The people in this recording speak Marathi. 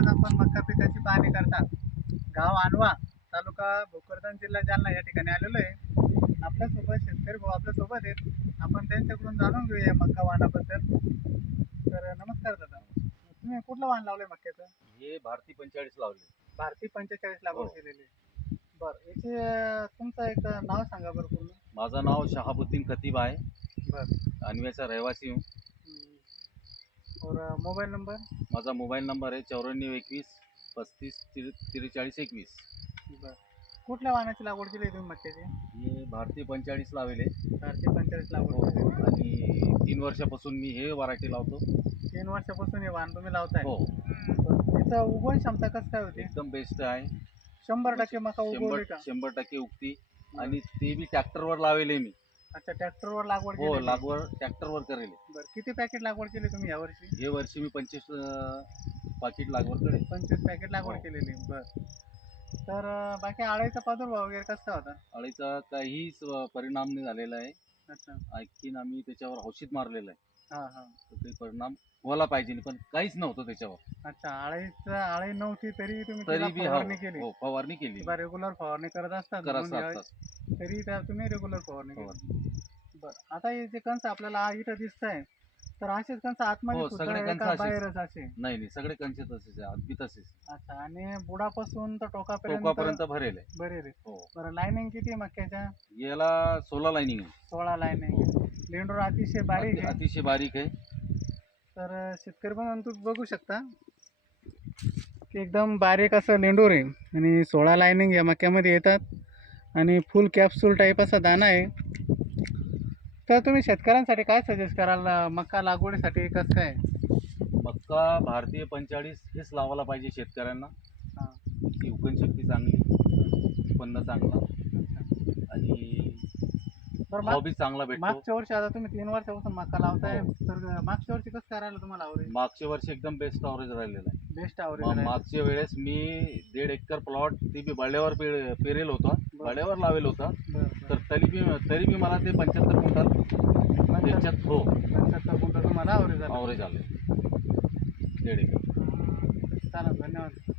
आज आपण मक्का पिकाची पाहणी करतात. गाव आणवा तालुका भोकरदन जिल्हा जालना या ठिकाणी आलेलो आहे. आपल्यासोबत शेतकरी भाऊ आपल्यासोबत आहेत. आपण त्यांच्याकडून जाणून घेऊया मक्का वाहनाबद्दल तर नमस्कार दादा. तुम्ही कुठलं वाहन लावलंय मक्याचं? हे भारती पंचेचाळीस लावले. भारती पंचेचाळीस लागवड हो. केलेली. आहे. बरं याचे अं, तुमचं एक नाव सांगा बरं पूर्ण. माझं नाव शहाबुद्दीन खतीब आहे. बरं. अन्वेचा रहिवासी हूँ. और मोबाईल नंबर? माझा मोबाईल नंबर आहे चौऱ्याण्णव एकवीस पस्तीस तिर त्रेचाळीस एकवीस. बरं. कुठल्या वाहनाची लागवड केली आहे तुम्ही मक्याची हे भारती पंचेचाळीस लावले भारती पंचेचाळीस लागवड हो केलेली आणि तीन वर्षापासून मी हे वरायटी लावतो. तीन वर्षापासून हे वाहन तुम्ही लावताय. हो. त्याचं उगवण क्षमता कसं काय होती? एकदम बेस्ट आहे. शंभर टक्के मका उगवली शंभर का? शंभर टक्के उगती. आणि ते बी ट्रॅक्टरवर लावले मी. अच्छा ट्रॅक्टरवर लागवड हो केली लागवड ट्रॅक्टरवर करेल. बरं किती पॅकेट लागवड केली तुम्ही यावर्षी हे वर्षी मी पंचवीस पाकिट लागवड करेल. पंचवीस पॅकेट लागवड हो. केलेली बरं. तर अं, बाकी आळ्याचा प्रादुर्भाव वगैरे कसा होता? अळीचा काहीच परिणाम नाही झालेला आहे. अच्छा. आणखीन आम्ही त्याच्यावर औषध मारलेलं आहे. हां हां. तर काही परिणाम व्हायला पाहिजे पण काहीच नव्हतं त्याच्यावर. अच्छा आळीचं आळी नव्हती तरी तुम्ही तरी बी फवारणी हो केली. हो, फवारणी केली. किंवा रेग्युलर फवारणी करत असतात म्हणून यावेळी- असतात. तरी त्या तुम्ही रेग्युलर फवारणी केली. फवारणी. बरं आता हे जे कंस आपल्याला इथं दिसत आहे तर असेच कंस आतमध्ये हो, सुद्धा सगळे आहे कंस का असेच. बाहेरच असे? नाही नाही सगळे कंचे तसेच आहे अगदी तसेच अच्छा आणि बुडापासून तर टोकापर्यंत टोकापर्यंत भरेल आहे. बरे रे हो. बरं लाईनिंग किती आहे मक्याच्या? याला सोला लाईनिंग आहे. सोळा लाईनिंग लेंडोर अतिशय बारीक आहे. अतिशय बारीक आहे. तर शेतकरी पण तुम्ही बघू शकता की एकदम बारीक असं लेंडूर आहे. आणि सोळा लाईनिंग या मक्यामध्ये येतात. आणि फुल कॅप्सूल टाईप असा दाणा आहे. तर तुम्ही शेतकऱ्यांसाठी काय सजेस्ट कराल? अं, मका लागवडीसाठी कसं काय? मक्का भारतीय पंचेचाळीस हेच लावायला पाहिजे शेतकऱ्यांना. हां. ती उगण शक्ती चांगली उत्पन्न चांगला. बरं भाव माग- बी चांगला भेटतो. मागच्या वर्षी आता तुम्ही तीन वर्षापासून मका लावताय हो. तर मागच्या वर्षी कसं करायला तुम्हाला आवडेल मागच्या वर्षी एकदम बेस्ट अवरेज राहिलेला आहे. बेस्ट मग आवडेल मागच्या वेळेस मी दीड एकर प्लॉट ते बी बळ्यावर पेरेल होता. बळ्यावर लावेल होता. तर तरी बी तरी बी मला ते पंच्याहत्तर क्विंटल त्याच्यात हो. पंच्याहत्तर गुंठ तुम्हाला आवडेल अवरेज आले दीड एकर. चालेल धन्यवाद.